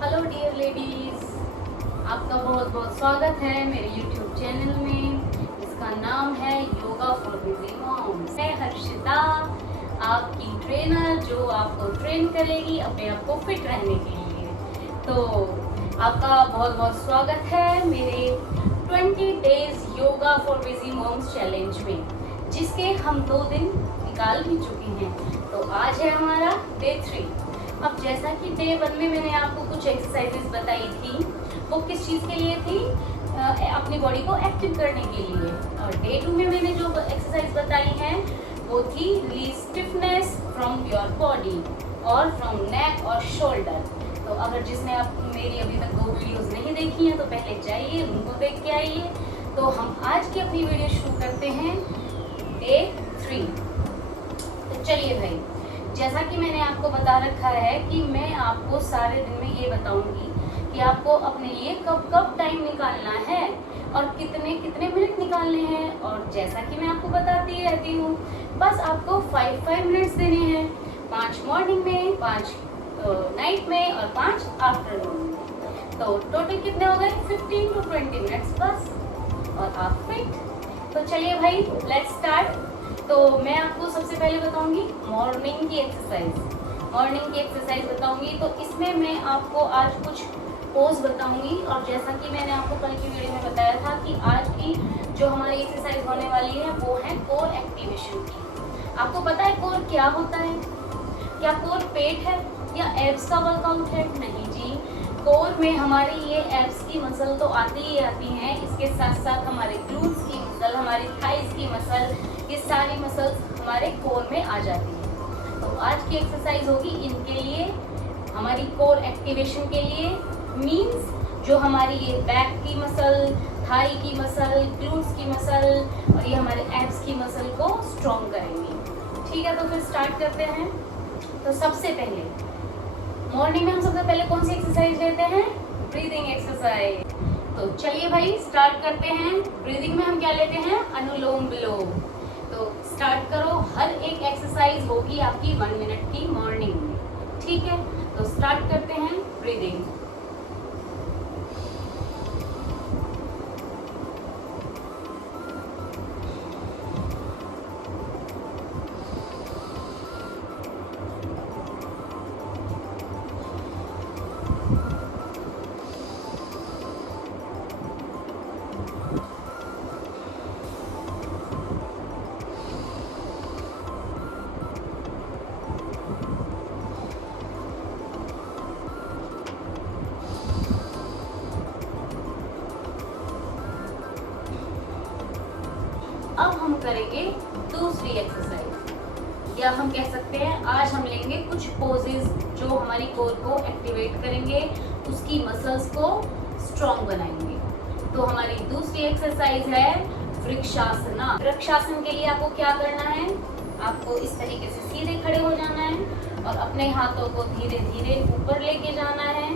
Hello dear ladies, आपका बहुत बहुत स्वागत है मेरे यूट्यूब चैनल में। इसका नाम है योगा फॉर बिजी मॉम्स। मैं हर्षिता, आपकी ट्रेनर जो आपको ट्रेन करेगी अपने आप को फिट रहने के लिए। तो आपका बहुत बहुत स्वागत है मेरे 20 days yoga for busy moms challenge में, जिसके हम 2 दिन निकाल भी चुके हैं। तो आज है हमारा डे 3। अब जैसा कि डे 1 में मैंने आपको कुछ एक्सरसाइजेस बताई थी, वो किस चीज़ के लिए थी, अपनी बॉडी को एक्टिव करने के लिए। और डे 2 में मैंने जो एक्सरसाइज बताई हैं वो थी release stiffness from your body और फ्रॉम नेक और शोल्डर। तो अगर जिसने आप मेरी अभी तक 2 वीडियोस नहीं देखी हैं तो पहले जाइए उनको देख के आइए। तो हम आज की अपनी वीडियो शुरू करते हैं डे 3। तो चलिए भाई, जैसा कि मैंने आपको बता रखा है कि मैं आपको सारे दिन में ये बताऊंगी कि आपको अपने लिए कब कब टाइम निकालना है और कितने कितने मिनट निकालने हैं। और जैसा कि मैं आपको बताती रहती हूँ, बस आपको 5 मिनट्स देने हैं, 5 मॉर्निंग में, 5 नाइट में और 5 आफ्टरनून में। तो टोटल कितने हो गए? 15 to 20 मिनट्स बस, और आप फिट। तो चलिए भाई, लेट्स स्टार्ट। तो मैं आपको सबसे पहले बताऊंगी मॉर्निंग की एक्सरसाइज बताऊंगी। तो इसमें मैं आपको आज कुछ पोज बताऊंगी, और जैसा कि मैंने आपको कल की वीडियो में बताया था कि आज की जो हमारी एक्सरसाइज होने वाली है वो है कोर एक्टिवेशन की। आपको पता है कोर क्या होता है? क्या कोर पेट है या एब्स का वर्कआउट है? नहीं जी, कोर में हमारी ये एब्स की मसल तो आती ही आती हैं, इसके साथ साथ हमारे ग्लूट्स की मसल, हमारी थाइस की मसल, ये सारी मसल्स हमारे कोर में आ जाती हैं। तो आज की एक्सरसाइज होगी इनके लिए, हमारी कोर एक्टिवेशन के लिए। मींस जो हमारी ये बैक की मसल, थाई की मसल, ग्लूट्स की मसल और ये हमारे एब्स की मसल को स्ट्रॉन्ग करेंगी। ठीक है, तो फिर स्टार्ट करते हैं। तो सबसे पहले मॉर्निंग में हम सबसे पहले कौन सी एक्सरसाइज लेते हैं? Breathing exercise. तो चलिए भाई स्टार्ट करते हैं। ब्रीदिंग में हम क्या लेते हैं? अनुलोम विलोम। तो स्टार्ट करो। हर एक एक्सरसाइज होगी आपकी 1 मिनट की मॉर्निंग में। ठीक है, तो स्टार्ट करते हैं ब्रीदिंग। अब हम करेंगे दूसरी एक्सरसाइज, या हम कह सकते हैं आज हम लेंगे कुछ पोजेस जो हमारी कोर को एक्टिवेट करेंगे, उसकी मसल्स को स्ट्रॉन्ग बनाएंगे। तो हमारी दूसरी एक्सरसाइज है वृक्षासना। वृक्षासन के लिए आपको क्या करना है? आपको इस तरीके से सीधे खड़े हो जाना है और अपने हाथों को धीरे धीरे ऊपर लेके जाना है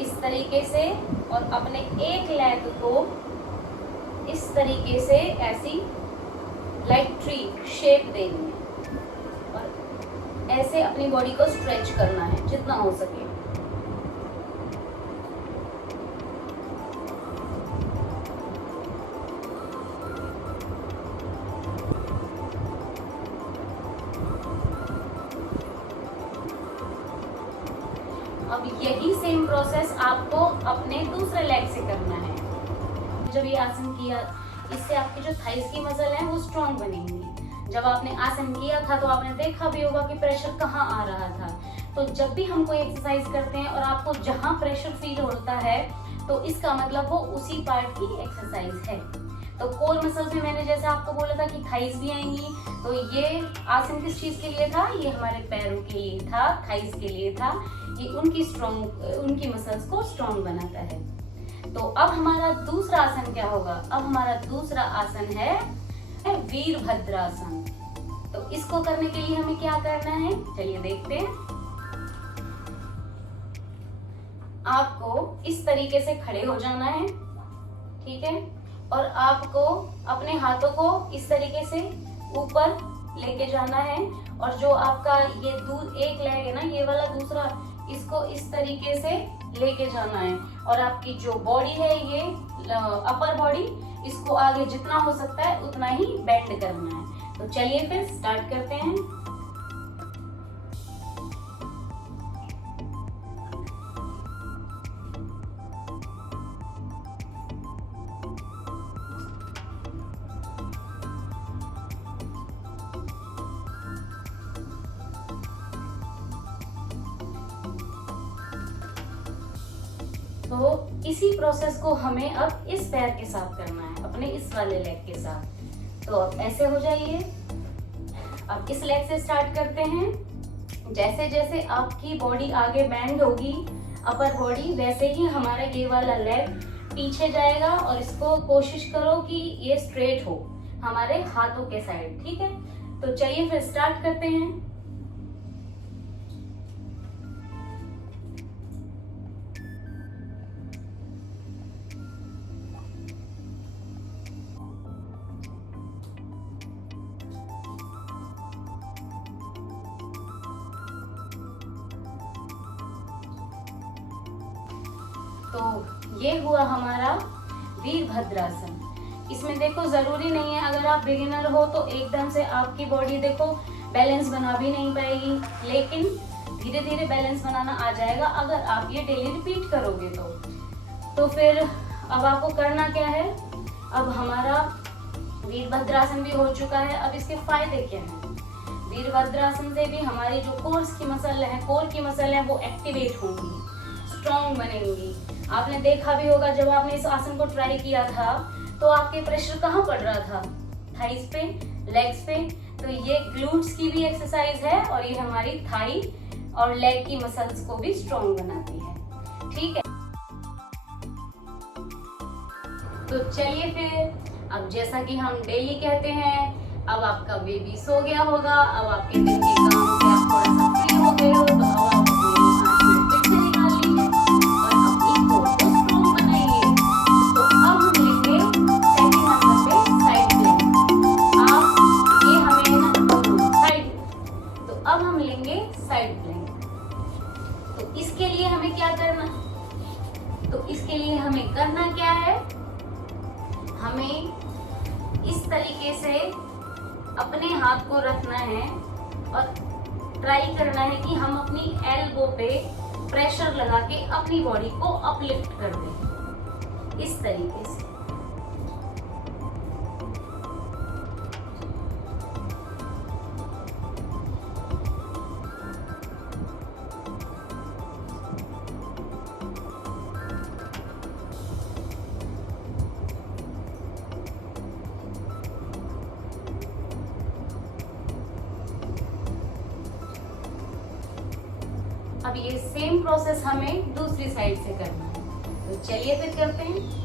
इस तरीके से, और अपने एक लेग को इस तरीके से ऐसी लाइक ट्री शेप देनी है और ऐसे अपनी बॉडी को स्ट्रेच करना है जितना हो सके। अब यही सेम प्रोसेस आपको अपने दूसरे लेग से करना है। जब ये आसन किया, इससे आपकी जो थाइस की मसल है वो स्ट्रॉन्ग बनेंगी। जब आपने आसन किया था तो आपने देखा भी होगा कि प्रेशर कहाँ आ रहा था। तो जब भी हम कोई एक्सरसाइज करते हैं और आपको जहाँ प्रेशर फील होता है तो इसका मतलब वो उसी पार्ट की एक्सरसाइज है। तो कोर मसल्स में मैंने जैसे आपको बोला था कि थाइस भी आएंगी, तो ये आसन किस चीज के लिए था? ये हमारे पैरों के लिए था, थाइस के लिए था। ये उनकी मसल्स को स्ट्रॉन्ग बनाता है। तो अब हमारा दूसरा आसन क्या होगा? अब हमारा दूसरा आसन है वीरभद्रासन। तो इसको करने के लिए हमें क्या करना है? चलिए देखते हैं। आपको इस तरीके से खड़े हो जाना है, ठीक है, और आपको अपने हाथों को इस तरीके से ऊपर लेके जाना है, और जो आपका ये एक लेग है ना, ये वाला दूसरा, इसको इस तरीके से लेके जाना है और आपकी जो बॉडी है ये अपर बॉडी, इसको आगे जितना हो सकता है उतना ही बेंड करना है। तो चलिए फिर स्टार्ट करते हैं। तो इसी प्रोसेस को हमें अब इस पैर के साथ करना है, अपने इस वाले लेग के साथ। तो अब ऐसे हो जाइए। अब इस लेग से स्टार्ट करते हैं। जैसे जैसे आपकी बॉडी आगे बेंड होगी अपर बॉडी, वैसे ही हमारा ये वाला लेग पीछे जाएगा और इसको कोशिश करो कि ये स्ट्रेट हो हमारे हाथों के साइड, ठीक है। तो चलिए फिर स्टार्ट करते हैं। तो ये हुआ हमारा वीरभद्रासन। इसमें देखो जरूरी नहीं है अगर आप बिगिनर हो तो एकदम से आपकी बॉडी देखो बैलेंस बना भी नहीं पाएगी, लेकिन धीरे धीरे बैलेंस बनाना आ जाएगा अगर आप ये डेली रिपीट करोगे तो फिर अब आपको करना क्या है। अब हमारा वीरभद्रासन भी हो चुका है। अब इसके फायदे क्या हैं। वीरभद्रासन से भी हमारी जो कोर्स की मसल है, कोर की मसल है, वो एक्टिवेट होंगी, स्ट्रॉन्ग बनेंगी। आपने देखा भी होगा जब आपने इस आसन को ट्राई किया था तो आपके प्रेशर कहाँ पड़ रहा था, थाइस पे, लेग्स पे। तो ये ग्लूट्स की भी एक्सरसाइज है और ये हमारी थाई और लेग की मसल्स को भी स्ट्रॉन्ग बनाती है, ठीक है। तो चलिए फिर, अब जैसा कि हम डेली कहते हैं, अब आपका बेबी सो गया होगा, अब आपके दिन के काम से आप थोड़ा सा फ्री हो गए हो, तो अब आप इसके लिए हमें करना क्या है। हमें इस तरीके से अपने हाथ को रखना है और ट्राई करना है कि हम अपनी एल्बो पे प्रेशर लगा के अपनी बॉडी को अपलिफ्ट कर दें, इस तरीके से। अब ये सेम प्रोसेस हमें दूसरी साइड से करना है। तो चलिए फिर करते हैं।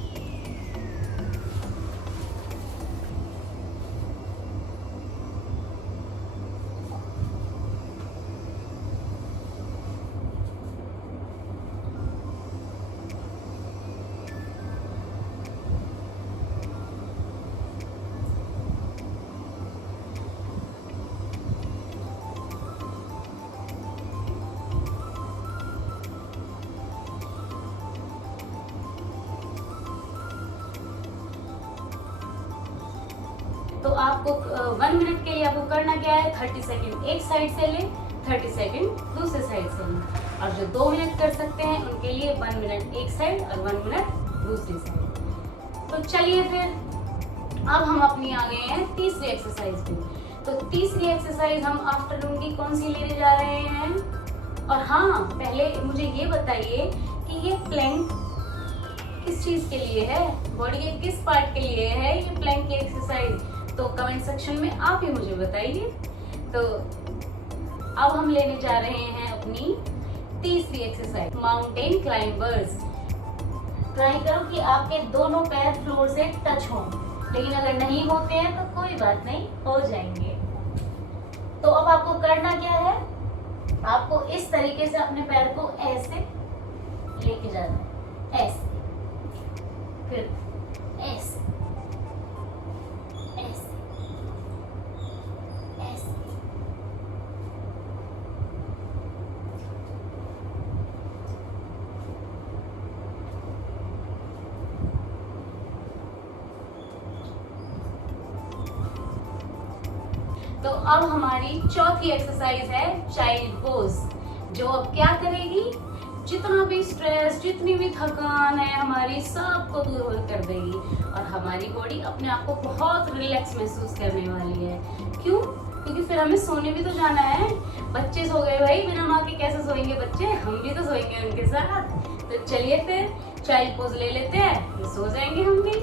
तो आपको 1 मिनट के लिए आपको करना क्या है, 30 सेकंड एक साइड से ले, 30 सेकंड दूसरे साइड से ले। और जो 2 मिनट कर सकते हैं उनके लिए 1 मिनट एक साइड और 1 मिनट दूसरी साइड। तो चलिए फिर अब हम अपनी आ गए हैं तीसरी एक्सरसाइज पे। तो तीसरी एक्सरसाइज हम आफ्टरनून की कौन सी लेने जा रहे हैं। और हाँ, पहले मुझे ये बताइए कि ये प्लैंक किस चीज के लिए है, बॉडी के किस पार्ट के लिए है ये प्लैंक की एक्सरसाइज। तो कमेंट सेक्शन में आप ही मुझे बताइए। तो अब हम लेने जा रहे हैं अपनी तीसरी एक्सरसाइज, माउंटेन क्लाइंबर्स। ट्राई करो कि आपके दोनों पैर फ्लोर से टच हों, लेकिन अगर नहीं होते हैं तो कोई बात नहीं, हो जाएंगे। तो अब आपको करना क्या है, आपको इस तरीके से अपने पैर को ऐसे लेके जाना है, ऐसे, फिर ऐसे, ऐसे, ऐसे। तो अब हमारी चौथी एक्सरसाइज है चाइल्ड पोज, जो अब क्या करेगी, जितना भी स्ट्रेस, जितनी भी थकान है हमारी, सबको दूर कर देगी और हमारी बॉडी अपने आप को बहुत रिलैक्स महसूस करने वाली है। क्यों? क्योंकि फिर हमें सोने भी तो जाना है। बच्चे सो गए भाई, बिना माँ के कैसे सोएंगे बच्चे, हम भी तो सोएंगे उनके साथ। तो चलिए फिर चाइल्ड पोज ले लेते हैं, फिर सो जाएंगे हम भी।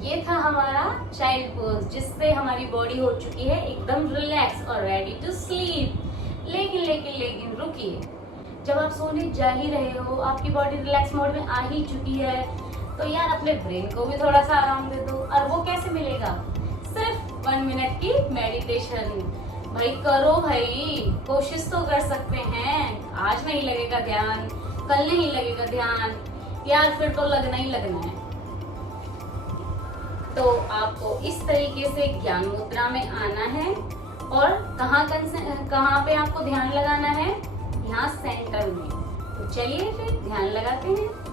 ये था हमारा चाइल्ड पोज, जिससे हमारी बॉडी हो चुकी है एकदम रिलैक्स और रेडी टू स्लीप। लेकिन रुकिए, जब आप सोने जा ही रहे हो, आपकी बॉडी रिलैक्स मोड में आ ही चुकी है, तो यार अपने ब्रेन को भी थोड़ा सा आराम दे दो। और वो कैसे मिलेगा? सिर्फ 1 मिनट की मेडिटेशन। भाई करो भाई, कोशिश तो कर सकते हैं। आज नहीं लगेगा ध्यान, कल नहीं लगेगा ध्यान, यार फिर तो लगना ही लगना है। तो आपको इस तरीके से ज्ञान मुद्रा में आना है और कहाँ पे आपको ध्यान लगाना है? यहाँ सेंटर में। तो चलिए फिर ध्यान लगाते हैं।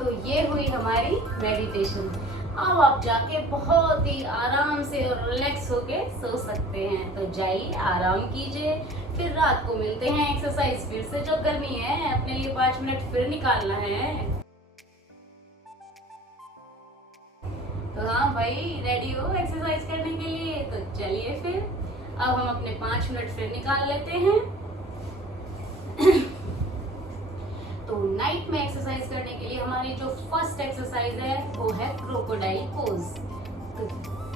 तो ये हुई हमारी मेडिटेशन। अब आप जाके बहुत ही आराम से और रिलैक्स होके सो सकते हैं। तो जाइए आराम कीजिए, फिर रात को मिलते हैं। एक्सरसाइज फिर से जो करनी है, अपने लिए 5 मिनट फिर निकालना है। तो हाँ भाई, रेडी हो एक्सरसाइज करने के लिए? तो चलिए फिर अब हम अपने 5 मिनट फिर निकाल लेते हैं। तो नाइट में एक्सरसाइज करने के लिए हमारी जो फर्स्ट एक्सरसाइज है वो है क्रोकोडाइल पोज। तो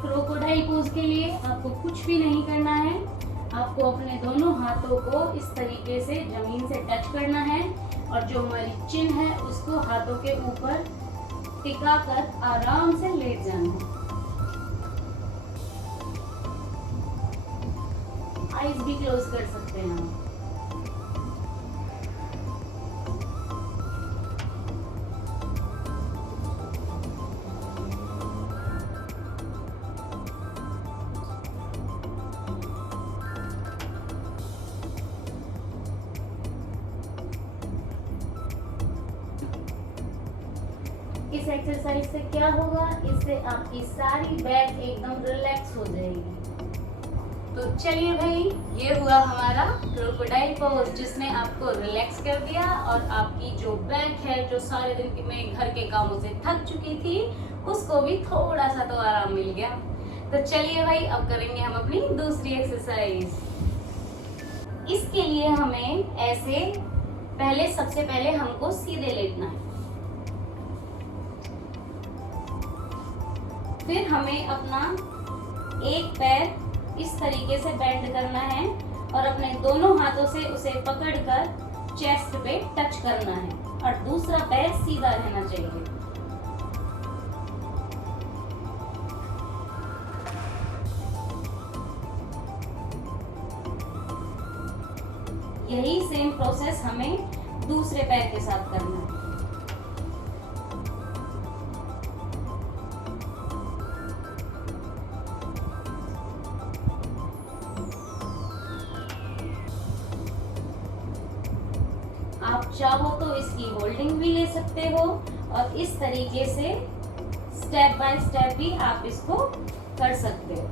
क्रोकोडाइल पोज के लिए आपको कुछ भी नहीं करना है। आपको अपने दोनों हाथों को इस तरीके से जमीन से टच करना है और जो हमारी चिन है उसको हाथों के ऊपर टिका कर आराम से लेट जाना है। आईज भी क्लोज कर सकते हैं आप। इस एक्सरसाइज से क्या होगा? इससे आपकी सारी बैक एकदम रिलैक्स हो जाएगी। तो चलिए भाई, ये हुआ हमारा क्रोकोडाइल पोज, जिसने आपको रिलैक्स कर दिया और आपकी जो बैक है, जो सारे दिन में घर के कामों से थक चुकी थी, उसको भी थोड़ा सा तो आराम मिल गया। तो चलिए भाई, अब करेंगे हम अपनी दूसरी एक्सरसाइज। इसके लिए हमें ऐसे सबसे पहले हमको सीधे लेटना है। फिर हमें अपना एक पैर इस तरीके से बेंड करना है और अपने दोनों हाथों से उसे पकड़कर चेस्ट पे टच करना है और दूसरा पैर सीधा रहना चाहिए। यही सेम प्रोसेस हमें दूसरे पैर के साथ करना है। आप चाहो तो इसकी होल्डिंग भी ले सकते हो और इस तरीके से स्टेप बाय स्टेप भी आप इसको कर सकते हो,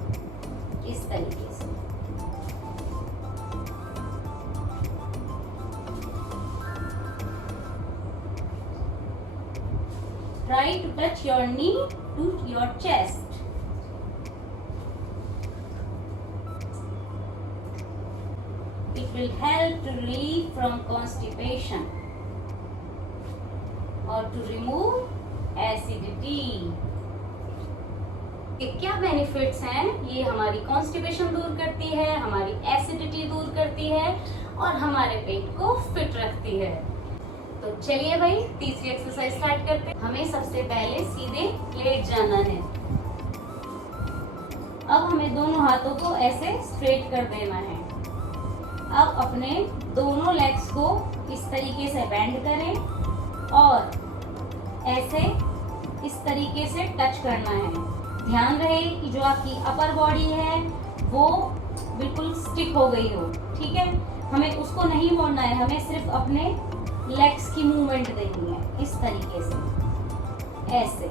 इस तरीके से। Try to touch your knee to your chest. will help to relieve from constipation और to remove acidity। ये क्या बेनिफिट्स हैं? ये हमारी कॉन्स्टिपेशन दूर करती है, हमारी एसिडिटी दूर करती है और हमारे पेट को फिट रखती है। तो चलिए भाई तीसरी एक्सरसाइज स्टार्ट करते हैं। हमें सबसे पहले सीधे लेट जाना है। अब हमें दोनों हाथों को ऐसे स्ट्रेट कर देना है। अब अपने दोनों लेग्स को इस तरीके से बेंड करें और ऐसे इस तरीके से टच करना है। ध्यान रहे कि जो आपकी अपर बॉडी है वो बिल्कुल स्टिक हो गई हो, ठीक है। हमें उसको नहीं मोड़ना है, हमें सिर्फ अपने लेग्स की मूवमेंट देनी है इस तरीके से, ऐसे।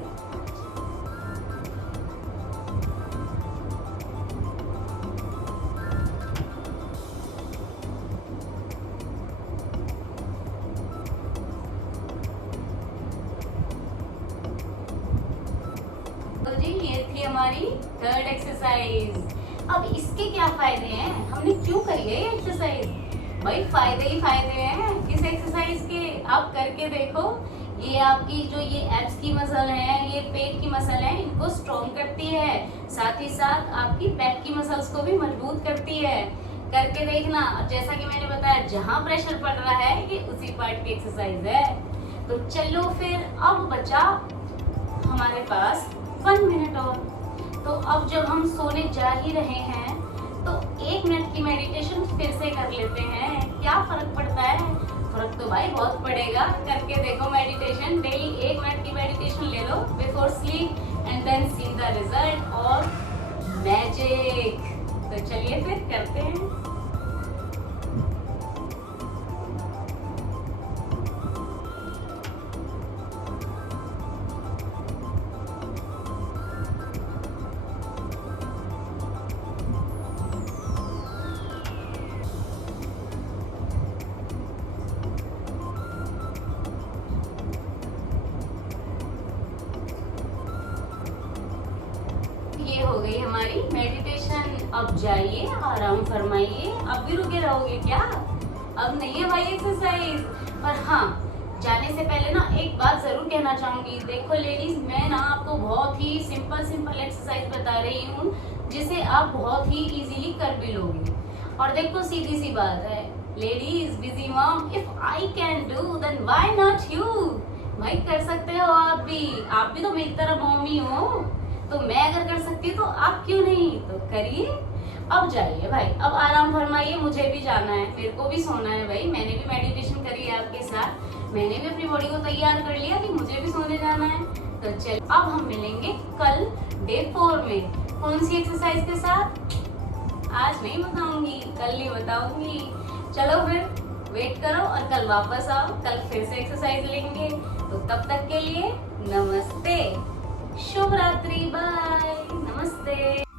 तो जी ये थी हमारी थर्ड एक्सरसाइज। अब इसके क्या फायदे हैं, हमने क्यों करी है ये एक्सरसाइज? भाई फायदे ही फायदे हैं इस एक्सरसाइज के। आप करके देखो, ये आपकी जो ये एब्स की मसल है, ये पेट की मसल है, इनको स्ट्रॉन्ग करती है, साथ ही साथ आपकी बैक की मसल्स को भी मजबूत करती है। करके देखना। जैसा कि मैंने बताया, जहाँ प्रेशर पड़ रहा है ये उसी पार्ट की एक्सरसाइज है। तो चलो फिर, अब बचा हमारे पास 1 मिनट और। तो अब जब हम सोने जा ही रहे हैं तो 1 मिनट की मेडिटेशन फिर से कर लेते हैं। क्या फर्क पड़ता है? फर्क तो भाई बहुत पड़ेगा। करके देखो मेडिटेशन, डेली 1 मिनट की मेडिटेशन ले लो before sleep and then see the result और मैजिक। तो चलिए फिर करते हैं। ये हो गई हमारी मेडिटेशन। अब जाइए आराम फरमाइए। अब भी रुके रहोगे क्या? अब नहीं है भाई एक्सरसाइज। पर हाँ, जाने से पहले ना एक बात जरूर कहना चाहूंगी। देखो लेडीज, मैं ना आपको बहुत ही सिंपल एक्सरसाइज बता रही हूँ जिसे आप बहुत ही इजीली कर भी लोगे। और देखो सीधी सी बात है, ladies, busy mom, if I can do then why not you? भाई कर सकते हो आप भी तो मेरी तरह मॉम ही हो। तो मैं अगर कर सकती तो आप क्यों नहीं? तो करिए। अब जाइए भाई, अब आराम फरमाइए। मुझे भी जाना है, मेरे को भी सोना है भाई। मैंने भी मेडिटेशन करी है आपके साथ, मैंने भी अपनी बॉडी को तैयार कर लिया कि मुझे भी सोने जाना है। तो चल, अब हम मिलेंगे कल डे 4 में। कौन सी एक्सरसाइज के साथ आज नहीं बताऊंगी, कल ही बताऊंगी। चलो फिर वेट करो और कल वापस आओ, कल फिर से एक्सरसाइज लेंगे। तो तब तक के लिए नमस्ते, शुभ रात्रि, बाय, नमस्ते।